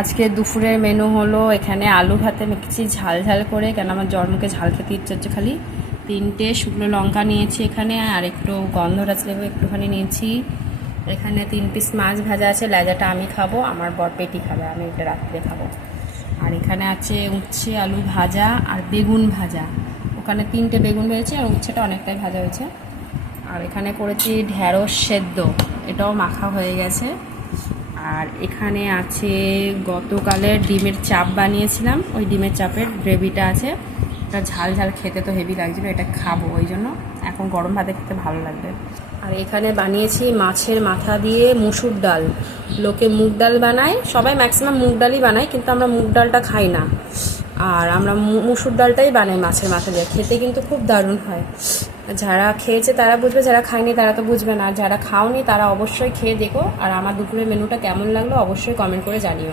আজকে দুপুরের মেনু হলো এখানে আলু ভাতে মেখেছি ঝাল ঝাল করে, কেন আমার জন্মকে ঝাল খেতে ইচ্ছে হচ্ছে খালি। 3টে শুকনো লঙ্কা নিয়েছি এখানে, আর একটু গন্ধরাজ লেবু একটুখানি নিয়েছি। এখানে 3 পিস মাছ ভাজা আছে, লেজাটা আমি খাবো, আমার বর পেটি খাবে, আমি এটা রাত্রে খাবো। আর এখানে আছে উচ্ছে আলু ভাজা আর বেগুন ভাজা। ওখানে 3টে বেগুন হয়েছে আর উচ্ছেটা অনেকটাই ভাজা হয়েছে। আর এখানে করেছি ঢেঁড়স সেদ্ধ, এটাও মাখা হয়ে গেছে। আর এখানে আছে গতকালের ডিমের চাপ বানিয়েছিলাম, ওই ডিমের চাপের গ্রেভিটা আছে। এটা ঝাল ঝাল খেতে তো হেভি লাগছিলো, এটা খাবো, ওই জন্য এখন গরম ভাতে খেতে ভালো লাগবে। আর এখানে বানিয়েছি মাছের মাথা দিয়ে মুসুর ডাল। লোকে মুগ ডাল বানায়, সবাই ম্যাক্সিমাম মুগ ডালই বানায়, কিন্তু আমরা মুগ ডালটা খাই না, আর আমরা মুসুর ডালটাই বানাই মাছের মাথা দিয়ে। খেতে কিন্তু খুব দারুণ হয়। যারা খেয়েছে তারা বুঝবে, যারা খায়নি তারা তো বুঝবে না। আর যারা খাওনি তারা অবশ্যই খেয়ে দেখো। আর আমার দুপুরের মেনুটা কেমন লাগলো অবশ্যই কমেন্ট করে জানিও।